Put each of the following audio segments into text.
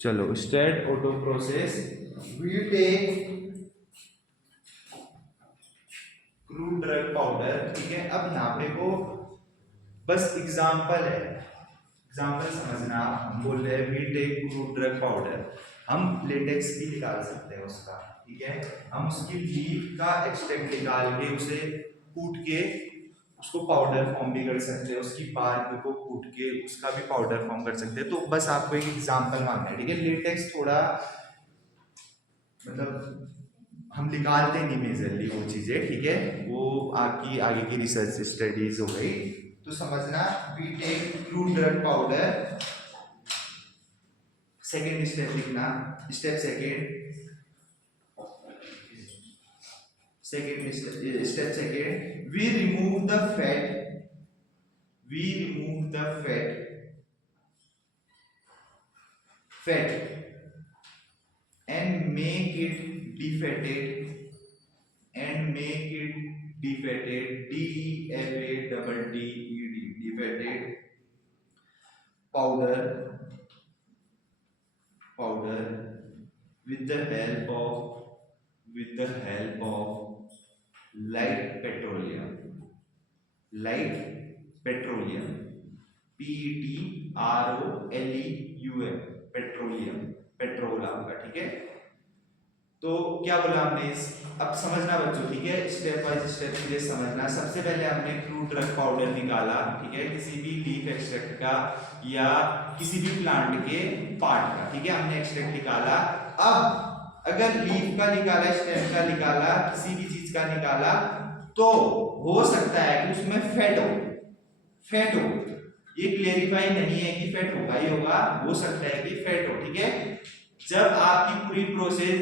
चलो start auto process. We take crude drug powder, ठीक है। अब यहाँ पे को बस एग्जाम्पल है, एग्जाम्पल समझना। हम बोल रहे हैं we take crude drug powder, हम लेटेक्स भी निकाल सकते हैं उसका, ठीक है। हम उसकी लीफ का एक्सट्रैक्ट निकाल के उसे कूट के उसको पाउडर फॉर्म भी कर सकते हैं, उसकी बार्क को कूट के उसका भी पाउडर फॉर्म कर सकते हैं। तो बस आपको एक एग्जाम्पल मानना है, ठीक है। लेटेक्स थोड़ा मतलब हम निकालते नहीं मेजरली वो चीजें, ठीक है। वो आपकी आगे की रिसर्च स्टडीज हो गई। तो समझना, we take crude drug powder, second step लिखना, step step second, we remove the fat, we remove the fat and make it defatted, and make it defatted, DEFATTED, defatted powder, powder with the help of, with the help of light petroleum, light petroleum, PETROLEUM, petroleum, petrol आपका, ठीक है। तो क्या बोला हमने इस, अब समझना बच्चों, ठीक है। स्टेप बाय स्टेप चीजें समझना। सबसे पहले हमने क्रूड ड्रग पाउडर निकाला, ठीक है, किसी भी लीफ एक्सट्रैक्ट का या किसी भी प्लांट के पार्ट का, ठीक है, हमने एक्सट्रैक्ट निकाला। अब अगर लीफ का निकाला, स्टेम का निकाला, किसी भी चीज का निकाला, तो हो सकता है कि उसमें फैट हो, फैट हो। ये क्लेरिफाई नहीं है कि फैट होगा ही होगा, हो सकता है कि फैट हो, ठीक है। जब आपकी पूरी प्रोसेस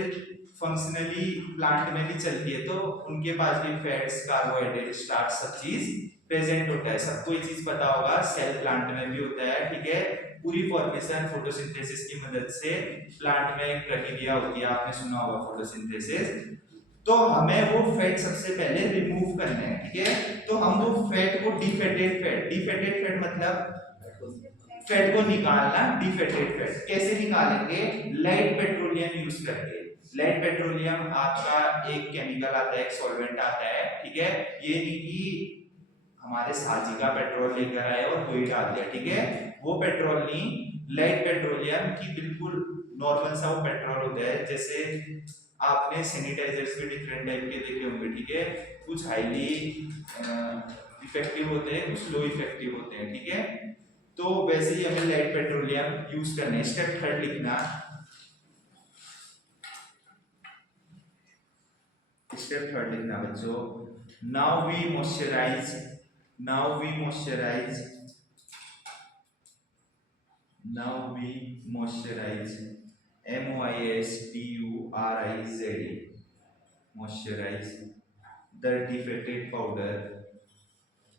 फंक्शनली प्लांट में भी चलती है तो उनके पास भी फैट्स, कार्बोहाइड्रेट, स्टार्च सब चीज प्रेजेंट होता है। सबको ये चीज पता होगा, सेल प्लांट में भी होता है, ठीक है। पूरी फॉर्मेशन फोटोसिंथेसिस की मदद से प्लांट में एक प्रक्रिया होती है, आपने सुना होगा फोटोसिंथेसिस। तो हमें वो फैट सबसे पहले रिमूव करने हैं, ठीक है। तो हम वो फैट को डिफेटेड फैट मतलब फैट को निकालना, डिफेटेड फैट कैसे निकालेंगे? लाइट पेट्रोलियम यूज करके। लाइट पेट्रोलियम आपका एक केमिकल आता है, एक सॉल्वेंट आता है, ठीक है। ये नहीं कि हमारे साजी का पेट्रोल लेकर आए और वही डाल दिया, ठीक है। वो पेट्रोल नहीं, लाइट पेट्रोलियम की बिल्कुल नॉर्मल सा वो पेट्रोल होता है। जैसे आपने सैनिटाइजर्स भी डिफरेंट टाइप के देखे होंगे, ठीक है। कुछ हाईली इफेक्टिव होते हैं, कुछ लो इफेक्टिव होते हैं, ठीक है। तो वैसे ही हमें लाइट पेट्रोलियम यूज करना है। स्टेप थर्ड लिखना, स्टेप थर्ड लिखना बच्चों। Now we moisturise, now we moisturise, now we moisturise, MOISTURIZE, moisturise the defeated powder,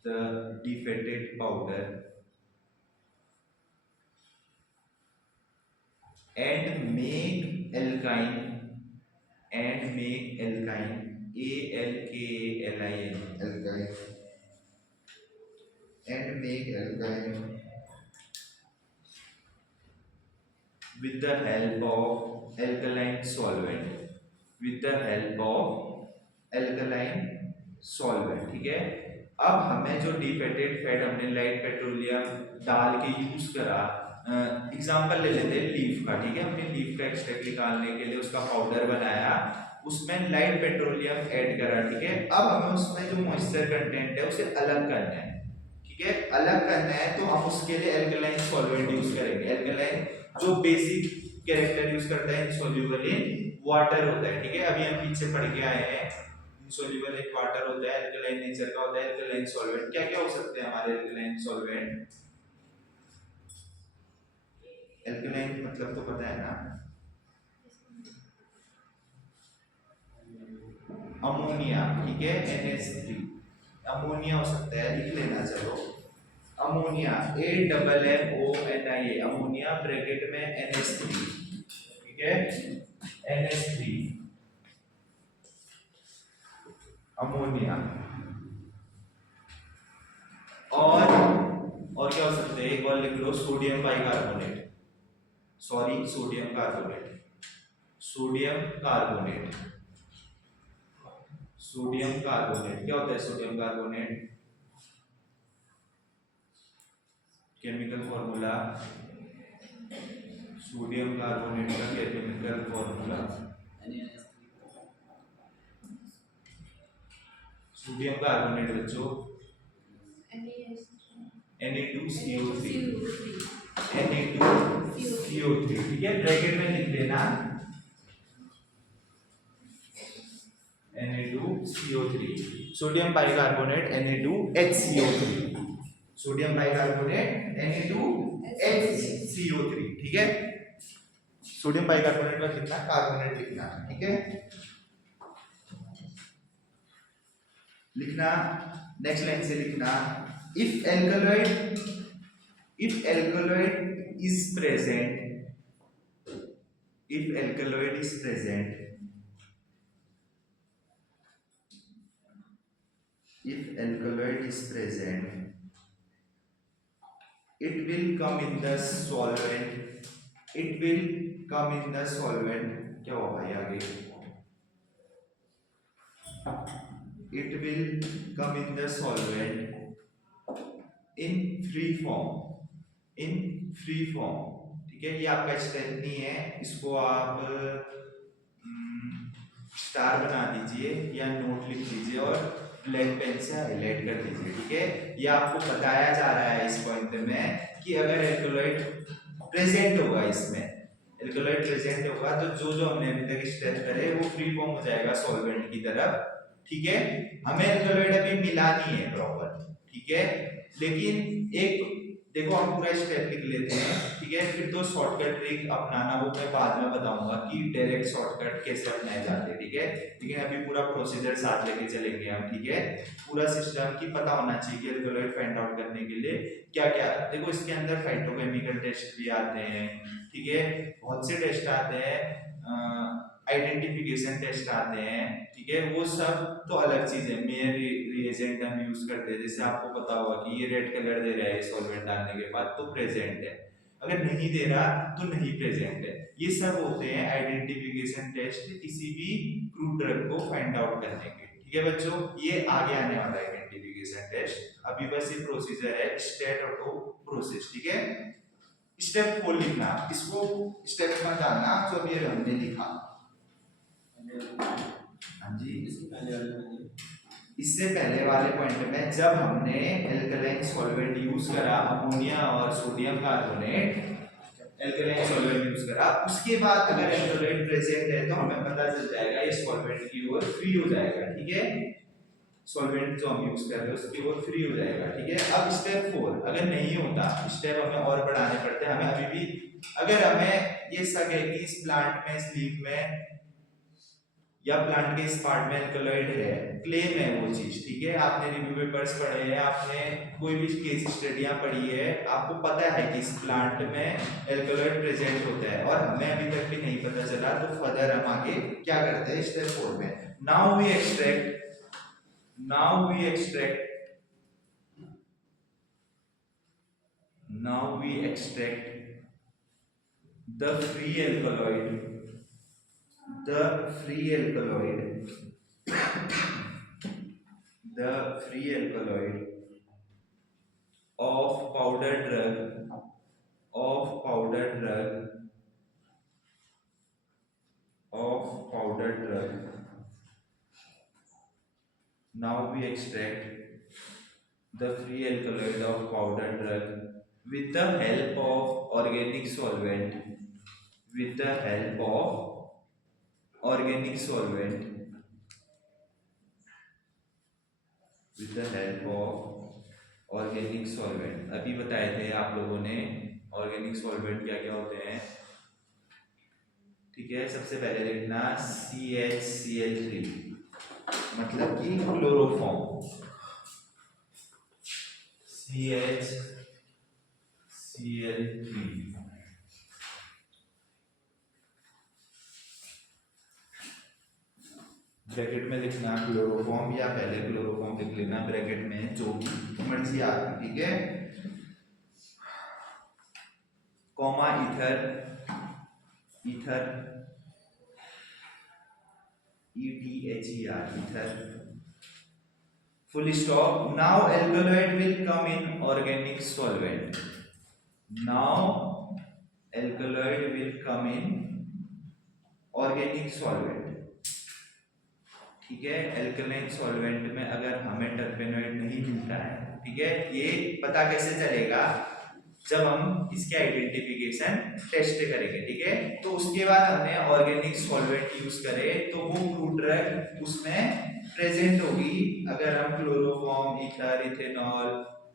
the defeated powder, and make alkyne, and make alkyne, ALKALINE, alkyne, and make alkyne with the help of alkaline solvent, with the help of alkaline solvent, ठीक है। अब हमें जो defeated fat हमने light petroleum डाल के use करा, example ले लेते हैं लीफ का, ठीक है। हमने लीफ का एक्सट्रैक्ट निकालने के लिए उसका पाउडर बनाया, उसमें लाइट पेट्रोलियम ऐड करा, ठीक है। अब हमें उसमें जो मॉइस्चर कंटेंट है उसे अलग करना है, ठीक है। अलग करना है तो हम उसके लिए एल्कलाइन सॉल्वेंट यूज करेंगे। एल्कलाइन जो बेसिक कैरेक्टर यूज करता है, इनसॉल्युबल इन वाटर होता है, ठीक है। अभी हम पीछे पढ़ के आए हैं, इनसॉल्युबल इन वाटर होता है, एल्कलाइन नेचर का होता है। एल्कलाइन सॉल्वेंट क्या क्या हो सकते हैं हमारे एल्कलाइन सॉल्वेंट? एल्कलाइन मतलब तो पता है ना, अमोनिया, ठीक है, NH3 अमोनिया हो सकता है, लिख लेना। चलो अमोनिया, AMMONIA, अमोनिया ब्रैकेट में NH3, ठीक है, NH3 अमोनिया। और क्या हो सकते हैं? एक और लिख लो, sodium bicarbonate, sorry sodium carbonate, sodium carbonate, sodium carbonate क्या होता है sodium carbonate? Chemical formula, sodium carbonate का केमिकल फॉर्मूला, सोडियम कार्बोनेट बच्चों Na2CO3, Na2CO3, ठीक है, ब्रैकेट में लिख लेना Na2CO3, sodium bicarbonate Na2HCO3, sodium bicarbonate Na2HCO3, ठीक है। सोडियम बाइकार्बोनेट में लिखना कार्बोनेट लिखना, ठीक है, लिखना। नेक्स्ट लाइन से लिखना if alkaloid is present, if alkaloid is present, if alkaloid is present, it will come in the solvent, it will come in the solvent, क्या हुआ भाई आगे, it will come in the solvent in free form, in free form, ठीक है। ये आपका step नहीं है, इसको आप स्टार बना दीजिए या नोट लिख लीजिए और ब्लैक पेन से हाईलाइट कर दीजिए, ठीक है। ये आपको बताया जा रहा है इस पॉइंट में कि अगर एल्कलॉइड प्रेजेंट होगा, इसमें एल्कलॉइड प्रेजेंट होगा तो जो जो हमने अभी तक स्टेप करे वो फ्री फॉर्म हो जाएगा सॉल्वेंट की तरफ, ठीक है। हमें एल्कलॉइड अभी मिला नहीं है प्रॉपर, ठीक है, लेकिन एक देखो हम पूरा स्टेप लिख लेते हैं, ठीक है, फिर तो शॉर्टकट ट्रिक अपनाना वो मैं बाद में बताऊंगा कि डायरेक्ट शॉर्टकट कैसे अपनाए जाते हैं, ठीक है, लेकिन अभी पूरा प्रोसीजर साथ लेके चलेंगे हम, ठीक है। पूरा सिस्टम की पता होना चाहिए कि एल्कलॉइड फाइंड आउट करने के लिए क्या क्या, देखो इसके अंदर फाइटोकेमिकल टेस्ट भी आते हैं, ठीक है, बहुत से टेस्ट आते हैं, आइडेंटिफिकेशन टेस्ट आते हैं, ठीक है, वो सब तो अलग चीज है। मेयर रिएजेंट हम यूज करते हैं, जैसे आपको पता होगा कि ये रेड कलर दे रहा है सॉल्वेंट डालने के बाद तो प्रेजेंट है, अगर नहीं दे रहा तो नहीं प्रेजेंट है। ये सब होते हैं आइडेंटिफिकेशन टेस्ट किसी भी क्रूड ड्रग को फाइंड आउट करने के, ठीक है बच्चों। ये आगे आने वाला है आइडेंटिफिकेशन टेस्ट, अभी बस ये प्रोसीजर है स्टेट ऑटो प्रोसेस, ठीक है। स्टेप 4 लिखना, इसको स्टेप में डालना जो भी हमने लिखा, हाँ जी, इससे पहले वाले पॉइंट में जब हमने एल्कलाइन सॉल्वेंट यूज करा, अमोनिया और sodium carbonate alkaline solvent use करा, उसके बाद अगर एल्कलॉइड प्रेजेंट है तो हमें पता चल जाएगा ये सॉल्वेंट की ओर फ्री हो जाएगा, ठीक है, सॉल्वेंट जो हम यूज कर रहे हैं उसकी ओर फ्री हो जाएगा, ठीक है। अब स्टेप 4 अगर नहीं होता, स्टेप हमें और बढ़ाने पड़ते हैं, हमें अभी भी अगर हमें ये शक है कि इस प्लांट में, इस लीफ में या प्लांट के इस पार्ट में एल्कलॉइड है, क्लेम है वो चीज, ठीक है, आपने रिव्यू पेपर्स पढ़े हैं, आपने कोई भी केस स्टडियां पढ़ी है, आपको पता है कि इस प्लांट में एल्कलॉइड प्रेजेंट होता है और हमें अभी तक भी नहीं पता चला, तो फर्दर हम आगे क्या करते हैं स्टेप 4 में, now we extract the free alkaloid the free alkaloid of powder drug. Now we extract the free alkaloid of powder drug with the help of organic solvent, अभी बताए थे आप लोगों ने ऑर्गेनिक सॉल्वेंट क्या क्या होते हैं, ठीक है। सबसे पहले लिखना CHCl3 मतलब कि क्लोरोफॉर्म, CHCl3, ब्रैकेट में लिखना क्लोरोफॉर्म या पहले क्लोरोफॉर्म लिख लेना ब्रैकेट में, जो भी मर्जी आपकी, ठीक है, comma ether ether, ETHER, ether, full stop. Now alkaloid will come in organic solvent. Now alkaloid will come in organic solvent. ठीक है, एल्कलाइन सॉल्वेंट में अगर हमें टर्पेनोइड नहीं मिलता है, ठीक है, ये पता कैसे चलेगा जब हम इसके आइडेंटिफिकेशन टेस्ट करेंगे, ठीक है। तो उसके बाद हमने ऑर्गेनिक सॉल्वेंट यूज करे तो वो क्रूड ड्रग उसमें प्रेजेंट होगी अगर हम क्लोरोफॉर्म, ईथर, इथेनॉल,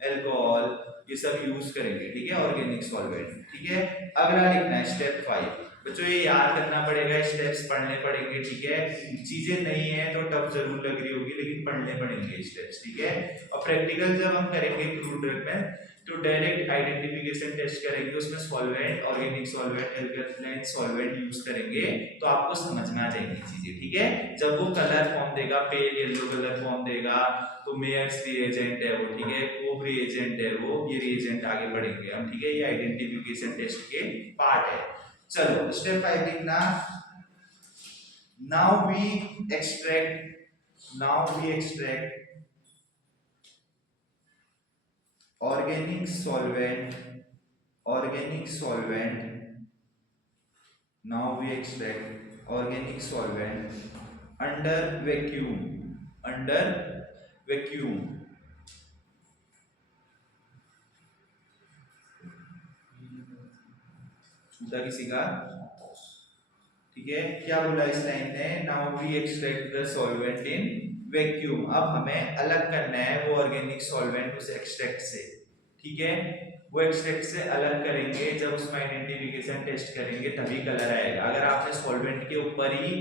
अल्कोहल ये सब यूज करेंगे, ठीक है, ऑर्गेनिक सॉल्वेंट, ठीक है। अगला लिखना है स्टेप 5। बच्चों ये याद करना पड़ेगा, स्टेप्स पढ़ने पड़ेंगे, ठीक है। चीजें नहीं है तो टफ जरूर लग रही होगी लेकिन पढ़ने पड़ेंगे स्टेप्स, ठीक है। और प्रैक्टिकल जब हम करेंगे क्रूड ड्रग में तो डायरेक्ट आइडेंटिफिकेशन टेस्ट करेंगे, उसमें solvent, organic solvent, alkaline solvent use करेंगे तो आपको समझ में आ जाएंगी चीजें, ठीक है। जब वो कलर फॉर्म देगा, पेल येलो कलर फॉर्म देगा तो मेयर्स रिएजेंट है वो, ठीक है, कोब रिएजेंट है वो, ये रिएजेंट आगे बढ़ेंगे हम, ठीक है। ये आइडेंटिफिकेशन टेस्ट के पार्ट है। चलो स्टेप 5 लिखना। Now we extract organic solvent, now we extract organic solvent under vacuum छूटा किसी का, ठीक है। क्या बोला इस लाइन ने, now we extract the solvent in vacuum. अब हमें अलग करना है वो ऑर्गेनिक सॉल्वेंट उस एक्सट्रैक्ट से, ठीक है। वो एक्सट्रैक्ट से अलग करेंगे, जब उसमें आइडेंटिफिकेशन टेस्ट करेंगे तभी कलर आएगा। अगर आपने सॉल्वेंट के ऊपर ही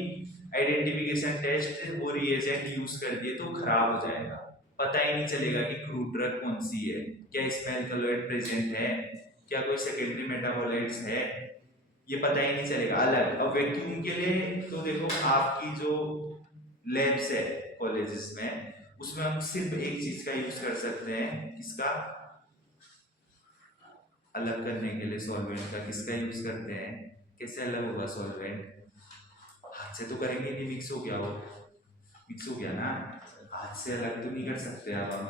आइडेंटिफिकेशन टेस्ट वो रिएजेंट यूज कर दिए तो खराब हो जाएगा, पता ही नहीं चलेगा कि क्रूड ड्रग कौन सी है, क्या इसमें अल्कलॉइड प्रेजेंट है, क्या कोई सेकेंडरी मेटाबोलाइट्स है, ये पता ही नहीं चलेगा अलग। अब वैक्यूम के लिए तो देखो आपकी जो लैब्स है कॉलेजेस में उसमें हम सिर्फ एक चीज का यूज कर सकते हैं, किसका, अलग करने के लिए सॉल्वेंट का किसका यूज करते हैं। कैसे अलग होगा सॉल्वेंट, हाथ से तो करेंगे नहीं, मिक्स हो गया वो, मिक्स हो गया ना, हाथ से अलग तो नहीं कर सकते। अब हम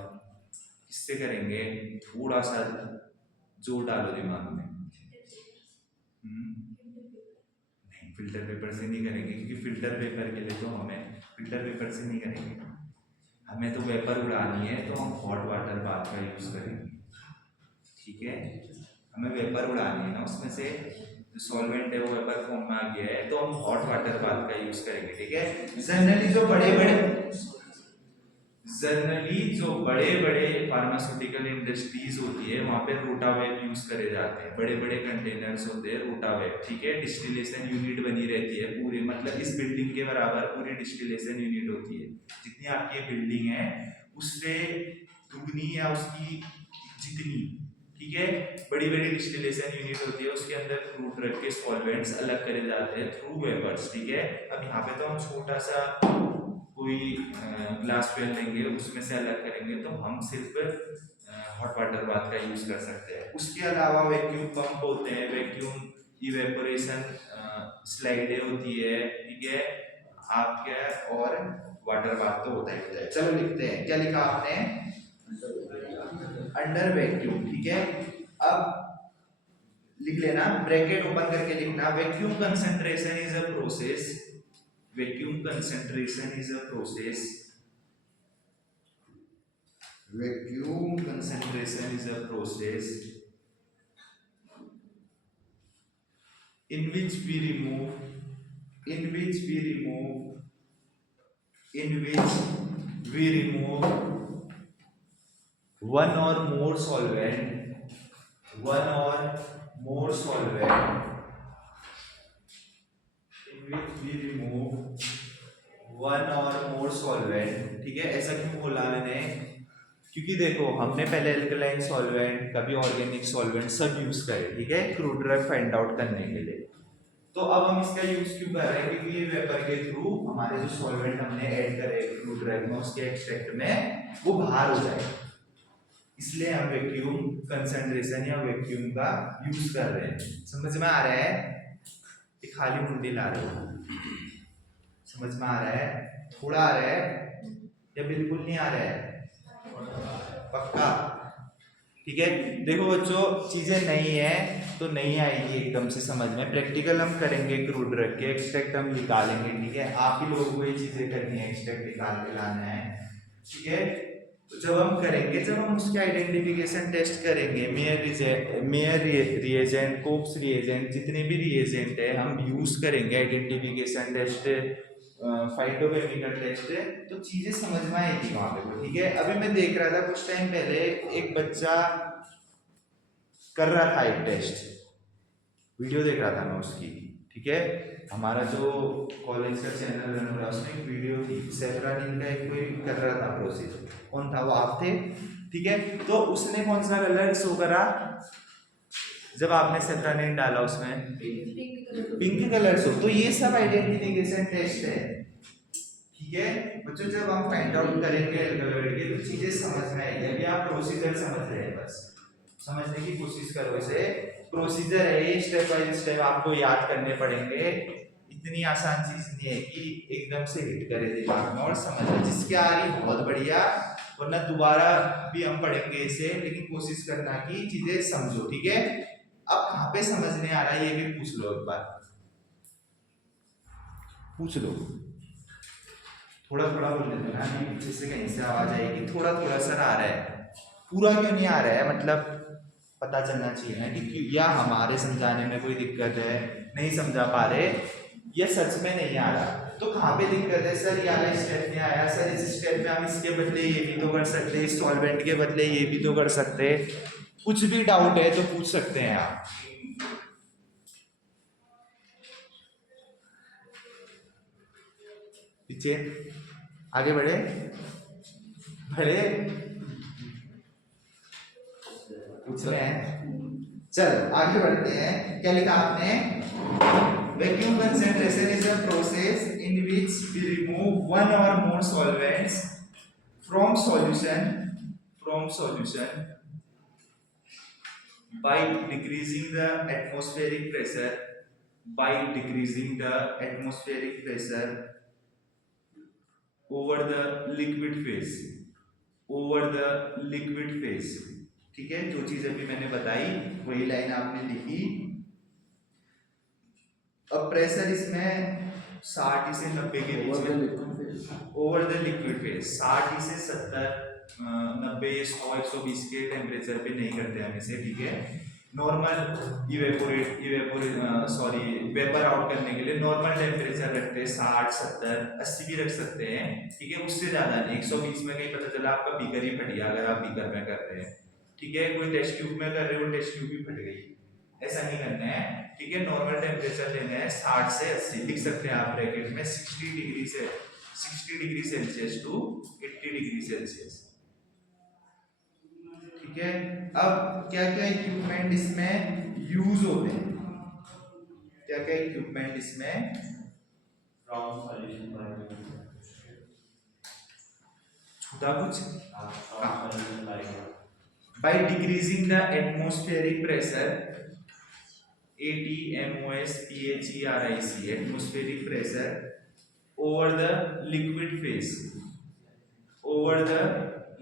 किससे करेंगे, थोड़ा सा जोर डालो दिमाग में। नहीं, फिल्टर पेपर से नहीं करेंगे क्योंकि फिल्टर पेपर के लिए तो हमें फिल्टर पेपर से नहीं करेंगे, हमें तो वेपर उड़ानी है तो हम हॉट वाटर बाथ का यूज करेंगे, ठीक है। हमें वेपर उड़ानी है ना, उसमें से जो सॉल्वेंट है वो वेपर फॉर्म में आ गया है तो हम हॉट वाटर बाथ का यूज करेंगे, ठीक है। जनरली जो बड़े बड़े फार्मास्यूटिकल इंडस्ट्रीज होती है वहां पे रोटावेव यूज करे जाते हैं, बड़े बड़े कंटेनर्स होते हैं रोटावेव, ठीक है। डिस्टिलेशन यूनिट बनी रहती है पूरी, मतलब इस बिल्डिंग के बराबर पूरी डिस्टिलेशन यूनिट होती है, जितनी आपकी बिल्डिंग है उससे दुगनी या उसकी जितनी, ठीक है, बड़ी बड़ी डिस्टिलेशन यूनिट होती है, उसके अंदर क्रूड ड्रग के सॉल्वेंट्स अलग करे जाते हैं थ्रू वेपर्स, ठीक है। अब यहाँ पे तो हम छोटा सा कोई ग्लास वेल लेंगे उसमें से अलग करेंगे तो हम सिर्फ हॉट वाटर बाथ का यूज कर सकते हैं। उसके अलावा वैक्यूम पंप होते हैं, वैक्यूम इवेपोरेशन स्लाइडें होती है, ठीक है, आपके और वाटर बाथ तो होता ही होता है। चलो लिखते हैं, क्या लिखा आपने, अंडर वैक्यूम, ठीक है। अब लिख लेना, ब्रैकेट ओपन करके लिखना, vacuum concentration is a process, vacuum concentration is a process, vacuum concentration is a process in which we remove one or more solvent in which we remove one or more solvent, ठीक है। ऐसा क्यों बोला मैंने, क्योंकि देखो हमने पहले अल्कलाइन सॉल्वेंट कभी ऑर्गेनिक सॉल्वेंट सब यूज करे, ठीक है, क्रूड ड्रग फाइंड आउट करने के लिए। तो अब हम इसका यूज क्यों कर रहे हैं, क्योंकि ये वेपर के थ्रू हमारे जो सॉल्वेंट हमने ऐड करे क्रूड ड्रग में उसके एक्सट्रैक्ट में वो बाहर हो जाए, इसलिए हम वैक्यूम कंसंट्रेशन या वैक्यूम का यूज कर रहे हैं। समझ में आ रहा है, ये खाली मुंडी ला रहे हो, समझ में आ रहा है? थोड़ा आ रहा है या बिल्कुल नहीं आ रहा है? पक्का? ठीक है। देखो बच्चों, चीजें नई है तो नहीं आएगी एकदम से समझ में, प्रैक्टिकल हम करेंगे, क्रूड रख के एक्सट्रैक्ट हम निकालेंगे, ठीक है। आप ही लोगों को ये चीजें करनी है, एक्सट्रैक्ट निकाल के लाना है, ठीक है। तो जब हम करेंगे, जब हम उसके आइडेंटिफिकेशन टेस्ट करेंगे, मेयर रिएजेंट, कोप्स रिएजेंट, जितने भी रिएजेंट है हम यूज करेंगे आइडेंटिफिकेशन टेस्ट, फाइटोकेमिकल टेस्ट, तो चीजें समझ में आएगी वहां पे, ठीक है। अभी मैं देख रहा था कुछ टाइम पहले, एक बच्चा कर रहा था एक टेस्ट, वीडियो देख रहा था मैं उसकी, ठीक है। हमारा जो कॉलेज का चैनल रन हो रहा है उसमें एक वीडियो थी, सेफ्रानिन का एक कोई कर रहा था प्रोसेस, कौन था वो? आप थे, ठीक है। तो उसने कौन सा कलर शो करा जब आपने सेफ्रानिन डाला उसमें? Pink colour show. तो ये सब आइडेंटिफिकेशन टेस्ट है, ठीक है बच्चों। जब हम फाइंड आउट करेंगे एल्कलॉइड के तो चीजें समझ में आएगी। अभी आप प्रोसीजर समझ रहे हैं, बस समझने की कोशिश करो इसे। प्रोसीजर है ये, स्टेप बाय स्टेप आपको याद करने पड़ेंगे, इतनी आसान चीज नहीं है कि एकदम से हिट करे दिमाग में और समझ में। जिसके आ रही बहुत बढ़िया, वरना दोबारा भी हम पढ़ेंगे इसे, लेकिन कोशिश करना कि चीजें समझो, ठीक है। अब कहाँ पे समझने आ रहा है ये भी पूछ लो, एक बार पूछ लो, थोड़ा थोड़ा बोल देते ना, पीछे से कहीं से आवाज आएगी, थोड़ा थोड़ा सर आ रहा है, पूरा क्यों नहीं आ रहा है? मतलब पता चलना चाहिए ना कि या हमारे समझाने में कोई दिक्कत है, नहीं समझा पा रहे, या सच में नहीं आ रहा। तो कहाँ पे दिक्कत है सर? ये वाला स्टेप नहीं आया सर, इस स्टेप में हम इसके बदले ये भी तो कर सकते, इस सॉल्वेंट के बदले ये भी तो कर सकते। कुछ भी डाउट है तो पूछ सकते हैं आप। पीछे आगे बढ़े बढ़े, पूछ रहे हैं, चल आगे बढ़ते हैं। क्या लिखा आपने? Vacuum concentration is a process in which we remove one or more solvents from solution by decreasing the atmospheric pressure, by decreasing the atmospheric pressure over the liquid phase, over the liquid phase, ठीक है। जो चीज अभी मैंने बताई वही line आपने लिखी। अब प्रेशर इसमें 60 से 90 के बीच में, ओवर द लिक्विड फेज 60 से 70, 90, 100, 120 के टेम्परेचर पे नहीं करते हम इसे, ठीक है। नॉर्मल सॉरी वेपर आउट करने के लिए नॉर्मल टेम्परेचर रखते हैं, 60, 70, 80 भी रख सकते हैं, ठीक है। उससे ज्यादा नहीं। 120 में कहीं पता चला आपका बीकर ही फट गया, अगर आप बीकर में कर रहे हैं, ठीक है। कोई टेस्ट ट्यूब में कर रहे हो, टेस्ट ट्यूब भी फट गई, ऐसा नहीं करना है, ठीक है। नॉर्मल टेम्परेचर लेना है 60 से 80, लिख सकते हैं आप ब्रैकेट में 60 डिग्री से 60 degree celsius to 80 degree celsius, ठीक है। अब क्या क्या इक्विपमेंट इसमें यूज होते हैं, क्या क्या इक्विपमेंट इसमें? छूटा कुछ? By decreasing the atmospheric pressure, ATMOSPHERIC, atmospheric pressure over the liquid phase, over the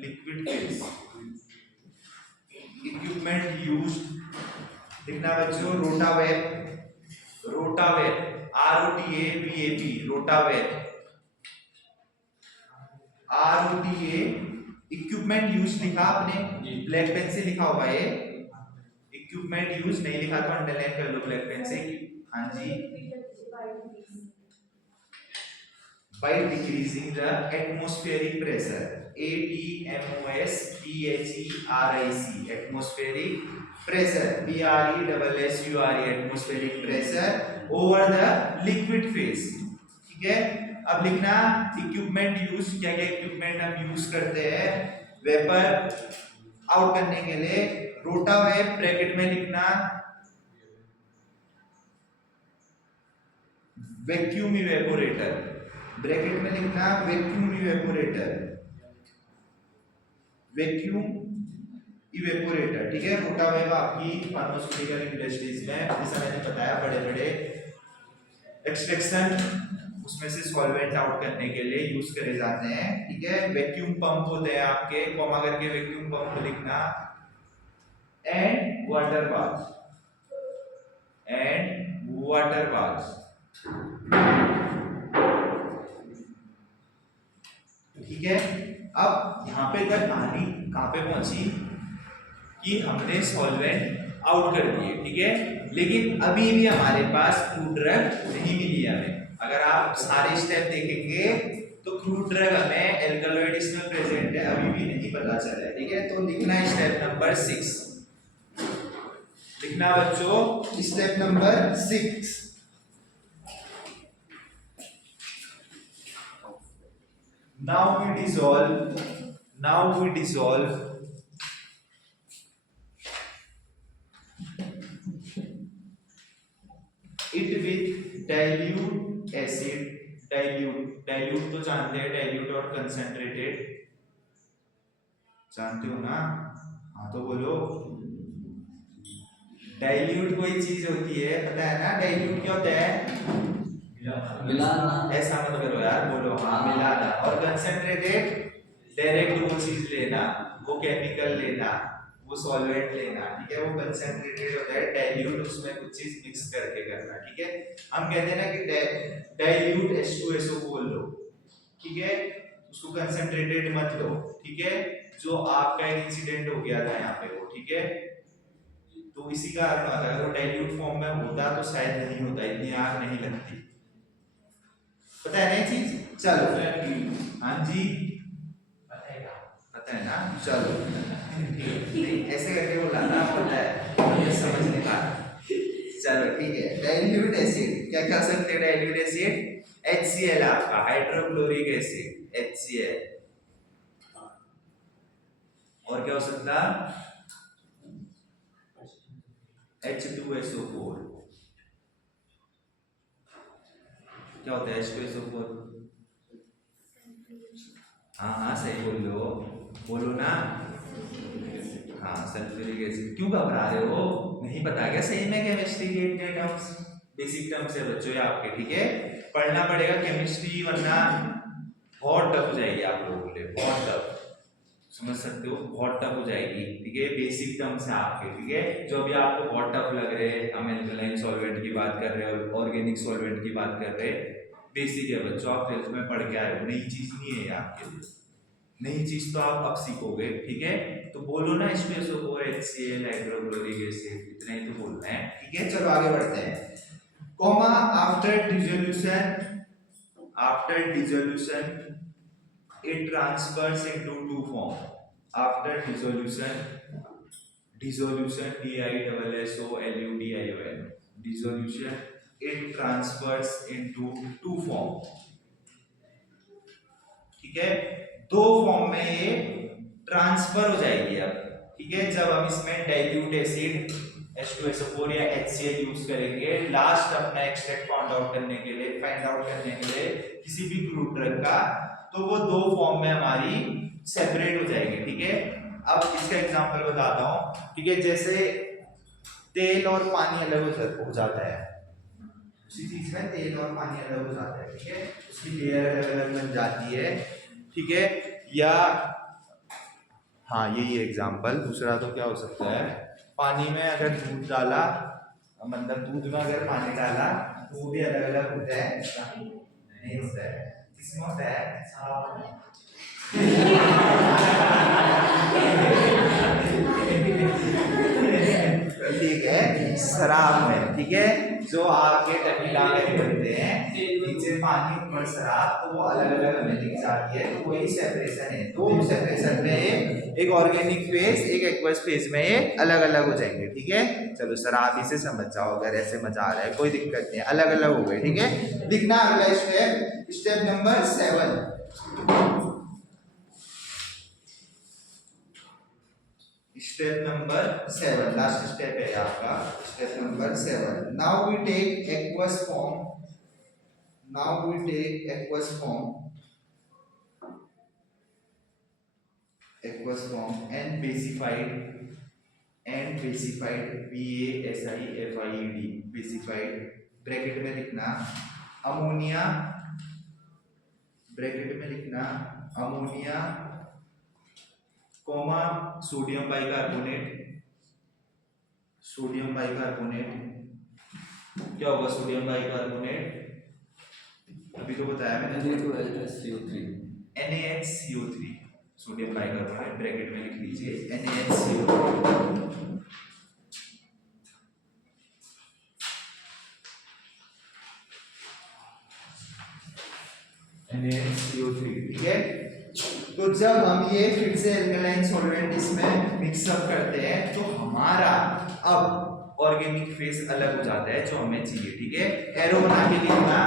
liquid phase. Equipment used, लिखना बच्चों, रोटावेप, रोटावेप, ROTAVAP, रोटावेप, ROTA। इक्विपमेंट यूज लिखा आपने, ब्लैक पेन से लिखा हुआ है। इक्विपमेंट यूज नहीं लिखा तो अंडरलाइन कर लो ब्लैक पेन से। हाँ जी, by decreasing the atmospheric pressure, ATMOSPHERIC, atmospheric pressure, PRESSURE, atmospheric pressure over the liquid phase, ठीक है। अब लिखना इक्विपमेंट यूज, क्या क्या इक्विपमेंट हम यूज करते हैं वेपर आउट करने के लिए। रोटावेप ब्रैकेट में लिखना वैक्यूम इवेपोरेटर, ब्रैकेट में लिखना वैक्यूम इवेपोरेटर, वैक्यूम इवेपोरेटर, ठीक है। रोटावेप आपकी फार्मास्यूटिकल इंडस्ट्रीज में, जैसा मैंने बताया, बड़े बड़े एक्सट्रैक्शन उसमें से सॉल्वेंट आउट करने के लिए यूज करे जाते हैं, ठीक है। वैक्यूम पंप होते हैं आपके, कॉमा करके वैक्यूम पंप लिखना, and water bath, and water bath, ठीक है। अब यहाँ पे तक कहानी कहाँ पे पहुंची कि हमने सॉल्वेंट आउट कर दिए, ठीक है। लेकिन अभी भी हमारे पास क्रूड ड्रग नहीं मिली हमें। अगर आप सारे स्टेप देखेंगे तो क्रूड ड्रग हमें एल्कलॉइड इसमें प्रेजेंट है अभी भी नहीं पता चला है, ठीक है। तो लिखना है स्टेप नंबर 6, लिखना बच्चों step number 6। Now we dissolve it with dilute acid, dilute तो जानते हैं, dilute और concentrated जानते हो ना, हाँ तो बोलो। डाइल्यूट कोई चीज होती है, पता है ना डाइल्यूट क्या होता है? मिलाना। ऐसा मत करो यार, बोलो हाँ मिलाना। और कंसंट्रेटेड डायरेक्ट वो चीज लेना, वो केमिकल लेना, वो सॉल्वेंट लेना, ठीक है। वो कंसंट्रेटेड होता है, डाइल्यूट उसमें कुछ चीज मिक्स करके करना, ठीक है। हम कहते हैं ना कि डाइल्यूट H2SO बोल लो, ठीक है। उसको कंसंट्रेटेड मत लो, ठीक है। जो आपका एक इंसिडेंट हो गया था यहाँ पे वो, ठीक है। तो इसी का अर्थ आता है, अगर वो डाइल्यूट फॉर्म में होता तो शायद नहीं होता, इतनी आग नहीं लगती, पता है ना ये चीज। चलो हाँ जी पता है ना, चलो नहीं ऐसे करके बोलाना पता है, ये समझने का। चलो ठीक है, डाइल्यूट एसिड क्या कह सकते हैं? डाइल्यूट एसिड HCl आपका हाइड्रोक्लोरिक एसिड HCl, और क्या हो सकता H2SO4, क्या होता है H2SO4? हाँ हाँ सही बोल लो, बोलो ना, हाँ सल्फ्यूरिक एसिड। क्यों घबरा रहे हो, नहीं पता क्या सही में केमिस्ट्री के टर्म्स? बेसिक टर्म्स है बच्चों ये आपके, ठीक है। पढ़ना पड़ेगा केमिस्ट्री, वरना बहुत टफ हो जाएगी आप लोगों के लिए, बहुत टफ, समझ सकते हो, बहुत टफ हो जाएगी, ठीक है। बेसिक टर्म्स है आपके, ठीक है। जो भी आपको बहुत टफ लग रहे हैं, हम एल्कलाइन सॉल्वेंट की बात कर रहे हैं और ऑर्गेनिक सॉल्वेंट की बात कर रहे हैं, बेसिक है बच्चों, आप 12th में पढ़ के आए हो, नई चीज नहीं है आपके लिए, नई चीज तो आप अब सीखोगे, ठीक है। तो बोलो ना H2SO4 HCl हाइड्रोक्लोरिक एसिड, इतना ही तो बोलना है, ठीक है। चलो आगे बढ़ते हैं। Comma after dissolution it transfers into two form. After dissolution DISSOLUTION, dissolution it transfers into two form, ठीक है। दो फॉर्म में ये ट्रांसफर हो जाएगी अब, ठीक है। जब हम इसमें डाइल्यूट एसिड H2SO4 या HCl यूज करेंगे लास्ट अपना एक्सट्रैक्ट फाइंड आउट करने के लिए किसी भी क्रूड ड्रग का, तो वो दो फॉर्म में हमारी सेपरेट हो जाएगी, ठीक है। अब इसका एग्जांपल बताता हूं, ठीक है। जैसे तेल और पानी अलग हो जाता है, उसी चीज में तेल और पानी अलग हो जाता है, ठीक है। उसकी लेयर अलग अलग बन जाती है, ठीक है। या हाँ यही एग्जांपल, दूसरा तो क्या हो सकता है, पानी में अगर दूध डाला, मतलब दूध में अगर पानी डाला तो वो भी अलग अलग होता है, नहीं होता है, किसमें होता है? ठीक है, शराब में, ठीक है। जो आपके टकीला में बनते हैं, नीचे पानी ऊपर शराब, तो वो अलग अलग हमें दिख जाती है, तो वही सेपरेशन है। दो सेपरेशन में एक ऑर्गेनिक फेज एक एक्वस फेज में ये अलग अलग हो जाएंगे, ठीक है। चलो शराब इसे समझ जाओ, अगर ऐसे मजा आ रहा है कोई दिक्कत नहीं, अलग अलग हो गए, ठीक है। दिखना अगला step number 7, step number 7 last step है आपका, step number 7। Now we take aqueous form and basified BASIFIED basified, bracket में लिखना अमोनिया, ब्रैकेट में लिखना ammonia comma sodium bicarbonate. Sodium bicarbonate क्या होगा? सोडियम बाइकार्बोनेट अभी तो बताया मैंने, NaHCO3 सोडियम बाइकार्बोनेट, ब्रैकेट में लिख लीजिए NaHCO3। NaCO3 ठीक है। तो जब हम ये फिर से एल्कलाइन सॉल्वेंट इसमें मिक्सअप करते हैं तो हमारा अब ऑर्गेनिक फेज अलग हो जाता है जो हमें चाहिए, ठीक है। एरो बना के लिखना,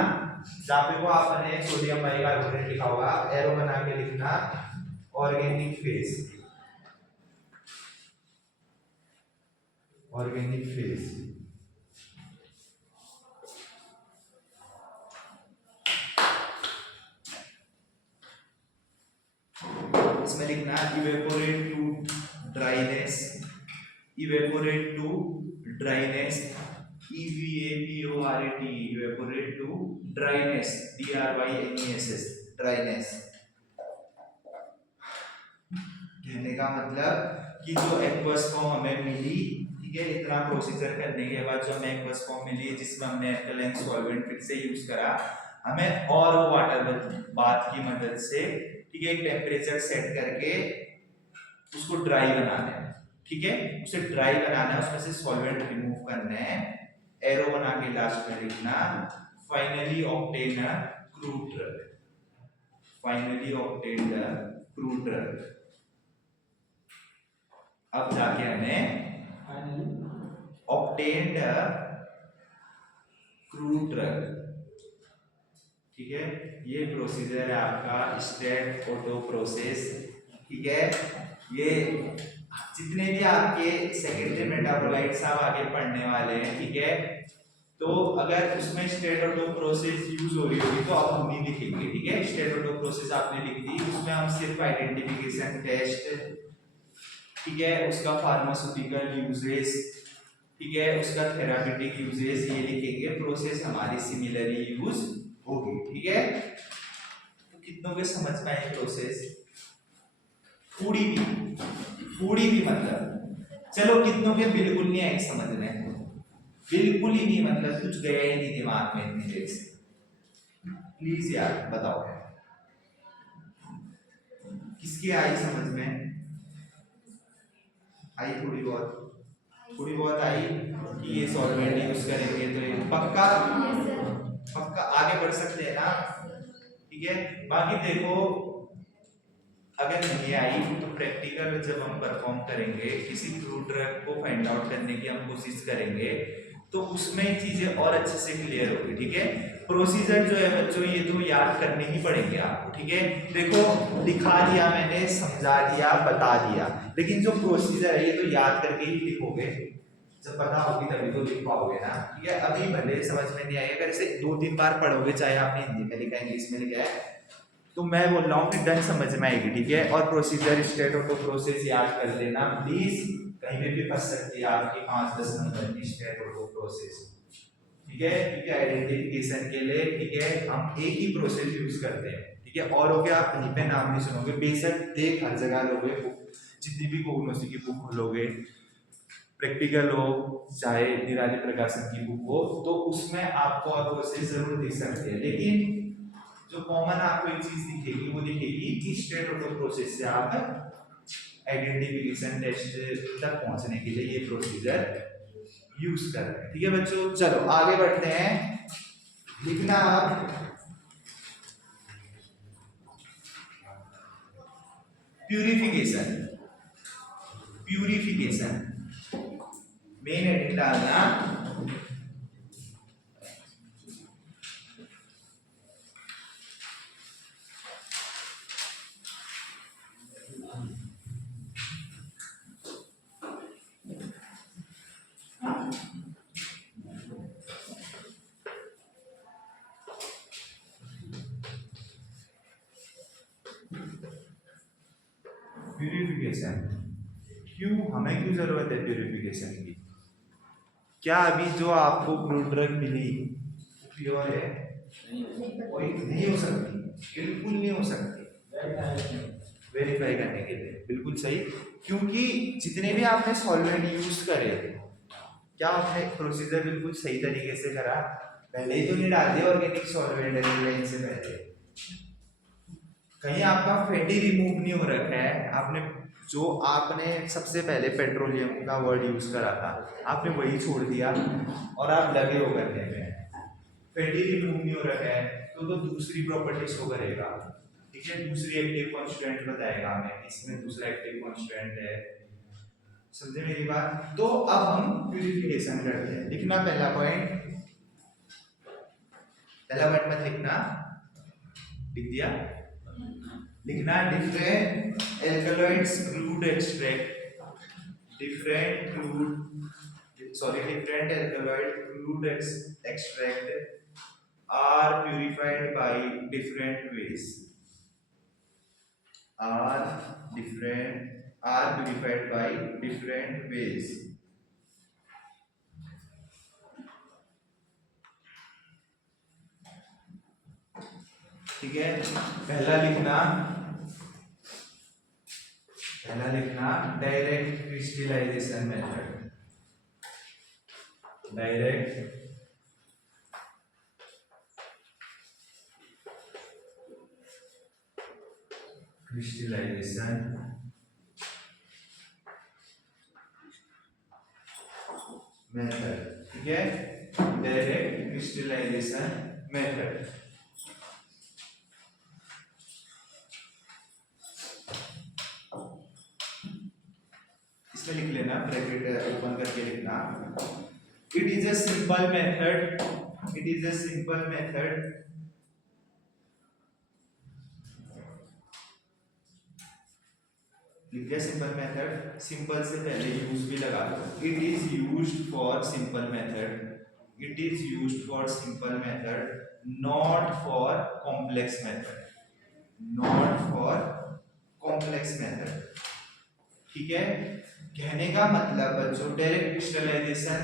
जहाँ पे को आपने सोडियम बाइकार्बोनेट लिखा होगा, एरो बना के लिखना ऑर्गेनिक फेज, ऑर्गेनिक फेज। इसमें लिखना evaporate to dryness, evaporate to dryness, EVAPORAT evaporate to dryness, DRYNESS dryness. कहने का मतलब कि जो एक्वस फॉर्म हमें मिली, ठीक है, इतना प्रोसीजर करने के बाद जो हमें एक्वस फॉर्म मिली जिसमें हमने एल्कलाइन सॉल्वेंट फिर से यूज करा, हमें और वाटर बाथ की मदद से, ठीक है, एक टेम्परेचर सेट करके उसको ड्राई बनाना है, ठीक है, उसे ड्राई बनाना है, उसमें से सॉल्वेंट रिमूव करना है। एरो बना के लास्ट में लिखना finally obtain a crude drug, finally obtain the crude drug. अब जाके हमें ऑब्टेन द क्रूड ड्रग, ठीक है। ये प्रोसीजर है आपका स्टेट ऑटो प्रोसेस, ठीक है। ये जितने भी आपके सेकेंडरी मेटाबोलाइट्स आप आगे पढ़ने वाले हैं, ठीक है, तो अगर उसमें स्टेट ऑटो प्रोसेस यूज हो रही होगी तो आप नहीं लिखेंगे, ठीक है। स्टेट ऑटो प्रोसेस आपने लिख दी, उसमें हम सिर्फ आइडेंटिफिकेशन टेस्ट, ठीक है, उसका फार्मास्यूटिकल यूजेस, ठीक है, उसका थेराप्यूटिक यूजेस ये लिखेंगे, प्रोसेस हमारी सिमिलरली यूज होगी, ठीक है। तो कितनों के समझ में आई प्रोसेस? थोड़ी भी मतलब, चलो कितनों के बिल्कुल नहीं आई समझ में, बिल्कुल ही नहीं, मतलब कुछ गया ही नहीं दिमाग में इतनी देर से। प्लीज यार बताओ किसकी आई समझ में? आई थोड़ी बहुत आई कि ये सॉल्वेंट यूज करेंगे तो ये पक्का पक्का आगे बढ़ सकते हैं ना, ठीक है। बाकी देखो अगर नहीं आई तो प्रैक्टिकल जब हम परफॉर्म करेंगे, किसी क्रूड ड्रग को फाइंड आउट करने की हम कोशिश करेंगे तो उसमें चीजें और अच्छे से क्लियर होगी, ठीक है। प्रोसीजर जो है बच्चों ये तो याद करने ही पड़ेंगे आपको, ठीक है। देखो लिखा दिया मैंने, समझा दिया, बता दिया, लेकिन जो प्रोसीजर है ये तो याद करके ही लिखोगे, जब पता होगी तभी तो लिख पाओगे ना, ठीक है। अभी भले समझ में नहीं आएगा, अगर इसे 2-3 बार पढ़ोगे, चाहे आपने हिंदी में लिखा है इंग्लिश में लिखा है, तो मैं बोल रहा हूँ कि डन समझ में आएगी, ठीक है। और प्रोसीजर स्टेट ऑटो प्रोसेस याद कर लेना प्लीज, कहीं पे भी फंस सकती है आपकी 5-10 नंबर की स्टेट ऑटो प्रोसेस, ठीक है। क्योंकि आइडेंटिफिकेशन के लिए, ठीक है, हम एक ही प्रोसेस यूज करते हैं, ठीक है। और हो गया आप कहीं पे नाम नहीं सुनोगे, बेशक देख हर जगह लोगे, जितनी भी कोग्नोसी की बुक खोलोगे, प्रैक्टिकल हो चाहे निराली प्रकाशन की बुक हो, तो उसमें आपको और प्रोसेस जरूर दिख सकती है, लेकिन जो कॉमन आपको एक चीज दिखेगी वो दिखेगी कि स्टेट ऑटो प्रोसेस से आप आइडेंटिफिकेशन टेस्ट तक पहुंचने के लिए ये प्रोसीजर यूज कर रहे हैं, ठीक है बच्चों। चलो आगे बढ़ते हैं, लिखना आप प्यूरिफिकेशन, प्यूरिफिकेशन मेन हेडिंग डालना प्यूरिफिकेशन। क्यों, हमें क्यों जरूरत है प्यूरिफिकेशन की? क्या अभी जो आपको क्रूड ड्रग मिली प्योर है? कोई नहीं हो सकती, बिल्कुल नहीं हो सकती वेरीफाई करने के लिए। बिल्कुल सही, क्योंकि जितने भी आपने सॉल्वेंट यूज करे, क्या आपने प्रोसीजर बिल्कुल सही तरीके से करा? पहले ही तो नहीं डाल दिया ऑर्गेनिक सॉल्वेंट एल्कलाइन से पहले, कहीं आपका फैटी रिमूव नहीं हो रखा है। आपने जो आपने सबसे पहले पेट्रोलियम का वर्ड यूज करा था, आपने वही छोड़ दिया और आप लगे हो करने में। फैटी रिमूव नहीं हो रखा है तो दूसरी प्रॉपर्टी शो करेगा, ठीक है, दूसरी एक्टिव कांस्टेंट बताएगा हमें, इसमें दूसरा एक्टिव कांस्टेंट है। समझे मेरी बात? तो अब हम प्यूरिफिकेशन करते हैं। लिखना पहला पॉइंट मत लिखना, लिख दिया? लिखना different alkaloids crude extract, different alkaloid crude extract are purified by different ways, are purified by different ways। ठीक है, पहला लिखना direct crystallization method, direct crystallization method, ठीक है, डायरेक्ट क्रिस्टलाइजेशन मेथड। इसमें लिख लेना, ब्रैकेट ओपन करके लिखना, it is a simple method, it is a simple method लिख दिया। सिंपल मेथड, सिंपल से पहले यूज भी लगा दो। It is used for simple method, it is used for simple method, not for complex method, not for complex method. ठीक है, कहने का मतलब बच्चों डायरेक्ट क्रिस्टलाइजेशन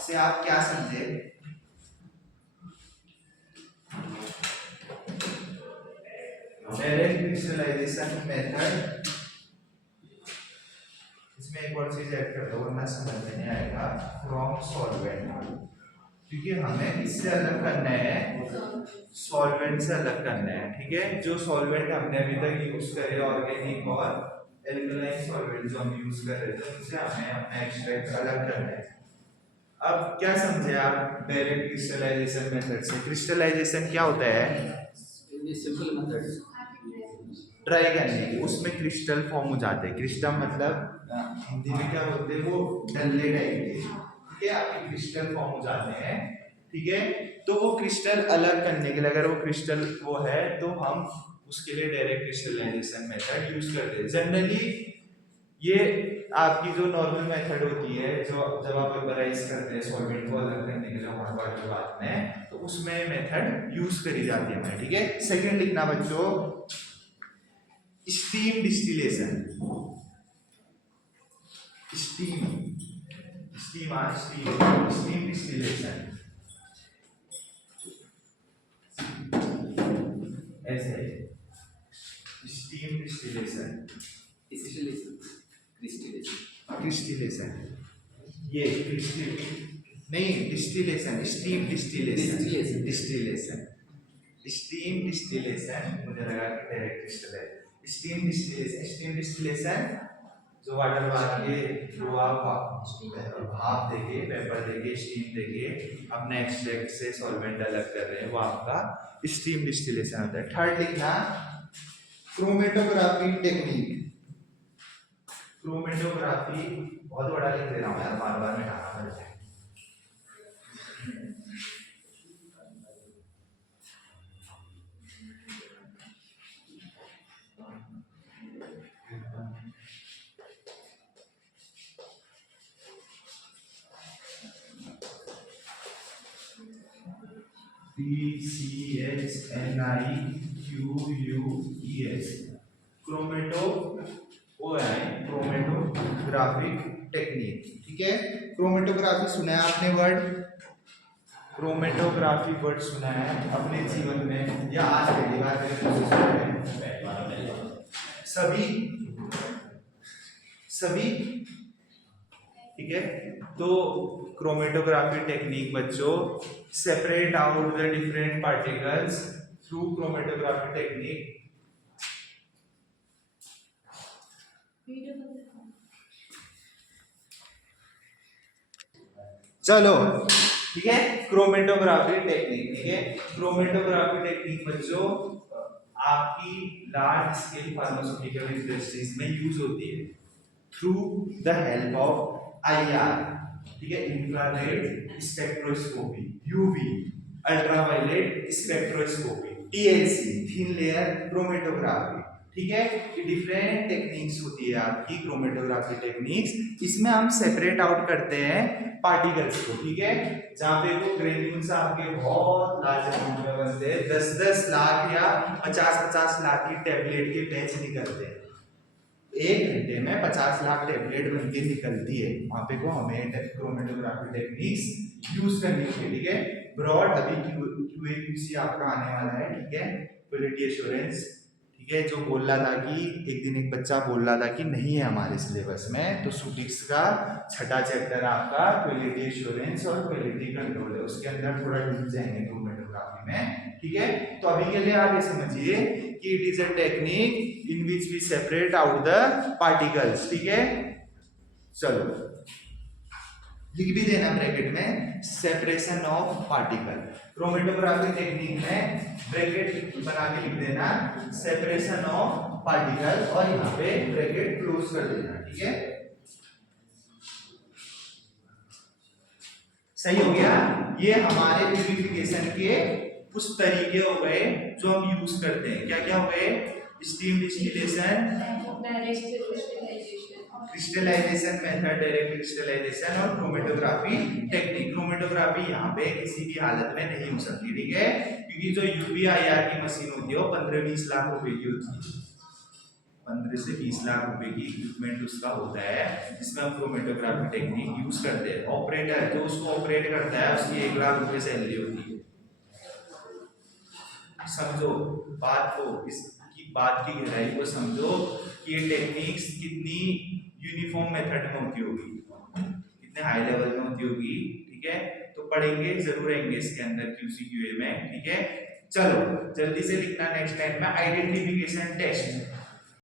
से आप क्या समझे? डायरेक्ट क्रिस्टलाइजेशन मेथड, इसमें एक और चीज ऐड कर दो वरना समझ में नहीं आएगा, फ्रॉम सॉल्वेंट, क्योंकि हमें इससे अलग करना है, सॉल्वेंट से अलग करना है। ठीक है, जो सॉल्वेंट हमने अभी तक यूज करे ऑर्गेनिक और एल्कलाइन सॉल्वेंट जो हम यूज कर रहे थे, उनसे हमें अपना एक्सट्रैक्ट अलग करना है। अब क्या समझे आप डायरेक्ट क्रिस्टलाइजेशन मेथड से? क्रिस्टलाइजेशन क्या होता है? सिंपल मेथड, ड्राई करने की, उसमें क्रिस्टल फॉर्म हो जाते हैं। क्रिस्टल मतलब हिंदी में क्या बोलते हैं, वो डल्ले टाइप के, ठीक है, आपके क्रिस्टल फॉर्म हो जाते हैं। ठीक है, तो वो क्रिस्टल अलग करने के लिए, अगर वो क्रिस्टल वो है तो हम उसके लिए डायरेक्ट क्रिस्टलाइजेशन मेथड यूज करते हैं। जनरली ये आपकी जो नॉर्मल मेथड होती है, जो जब आप वेपराइज करते हैं सॉल्वेंट को अलग करने के लिए हॉट वाटर बाथ में, तो उसमें मेथड यूज करी जाती है। ठीक है, सेकंड लिखना बच्चों, स्टीम डिस्टिलेशन, स्टीम डिस्टिलेशन, ऐसे स्टीम डिस्टिलेशन, क्रिस्टलेशन, ये क्रिस्टल नहीं, distillation, steam distillation, steam distillation, मुझे लगा कि डायरेक्ट क्रिस्टल है। स्टीम डिस्टिलेशन जो वाटर बाथ के थ्रू आप भाप देके, वेपर देके, स्टीम देके अपने एक्सट्रैक्ट से सॉल्वेंट अलग कर रहे हैं, वो आपका स्टीम डिस्टिलेशन होता है। थर्ड लिखना क्रोमेटोग्राफी टेक्निक, क्रोमेटोग्राफी बहुत बड़ा लिख दे रहा हूँ यार, बार बार मिटाना पड़ता है। CHNIQUES, chromatographic technique. ठीक है, क्रोमेटोग्राफी सुना है आपने वर्ड? क्रोमेटोग्राफी वर्ड सुना है अपने जीवन में या आज पहली बार मैंने तुमसे सुना है? सभी सभी ठीक है। तो क्रोमेटोग्राफी टेक्निक बच्चों, separate out the different particles through chromatography technique. चलो ठीक है, क्रोमेटोग्राफी टेक्निक। ठीक है, क्रोमेटोग्राफी टेक्निक बच्चों आपकी लार्ज स्केल फार्मास्यूटिकल इंडस्ट्रीज में यूज होती है through the help of IR. ठीक है, infrared spectroscopy, UV ultraviolet spectroscopy, TLC thin layer chromatography. ठीक है, ये डिफरेंट टेक्निक्स होती है आपकी क्रोमेटोग्राफी टेक्निक्स। इसमें हम सेपरेट आउट करते हैं पार्टिकल्स को। ठीक है, जहां पे वो ग्रेन्यूल्स आपके बहुत लार्ज अमाउंट में बनते हैं, 10-10 लाख या 50-50 लाख की टेबलेट के बैच निकलते हैं। 1 घंटे में 50 लाख टेबलेट बनके निकलती है। वहां पे को हमें क्रोमेटोग्राफी टेक्निक्स यूज करनी होगी। ठीक है, ब्रॉड अभी QA/QC आपका आने वाला है। ठीक है, क्वालिटी एश्योरेंस। ठीक है, जो बोल रहा था कि एक दिन एक बच्चा बोल रहा था कि नहीं है हमारे सिलेबस में, तो सुटिक्स का छठा चैप्टर आपका क्वालिटी एश्योरेंस और क्वालिटी कंट्रोल है, उसके अंदर थोड़ा डीप जाएंगे क्रोमेटोग्राफी में। ठीक है, तो अभी के लिए आप ये समझिए कि it is a technique in which we separate out the particles. ठीक है, चलो लिख भी देना ब्रैकेट में, separation of particle. Chromatography technique में ब्रैकेट बना के लिख देना, सेपरेशन ऑफ पार्टिकल, और यहाँ पे ब्रैकेट क्लोज कर देना। ठीक है, सही हो गया। ये हमारे प्यूरिफिकेशन के कुछ तरीके हो गए जो हम यूज करते हैं। क्या क्या हो गए? Steam distillation, crystallization method, direct crystallization, और क्रोमेटोग्राफी टेक्निक। क्रोमेटोग्राफी यहाँ पे किसी भी हालत में नहीं हो सकती। ठीक है, क्योंकि जो यूवीआईआर की मशीन होती है वो 15-20 लाख रुपए की होती है। 15 से 20 लाख रुपए की इक्विपमेंट उसका होता है, जिसमें हम क्रोमेटोग्राफी टेक्निक यूज करते हैं। ऑपरेटर जो उसको ऑपरेट करता है उसकी 1 लाख रुपए सैलरी होती है। समझो बात को, इसकी बात की गहराई को समझो कि ये टेक्निक्स कितनी यूनिफॉर्म मेथड में होती होगी, कितने हाई लेवल में होती होगी। ठीक है, तो पढ़ेंगे जरूर आएंगे इसके अंदर QC/QA में। ठीक है, चलो जल्दी से लिखना नेक्स्ट टाइम में, आइडेंटिफिकेशन टेस्ट।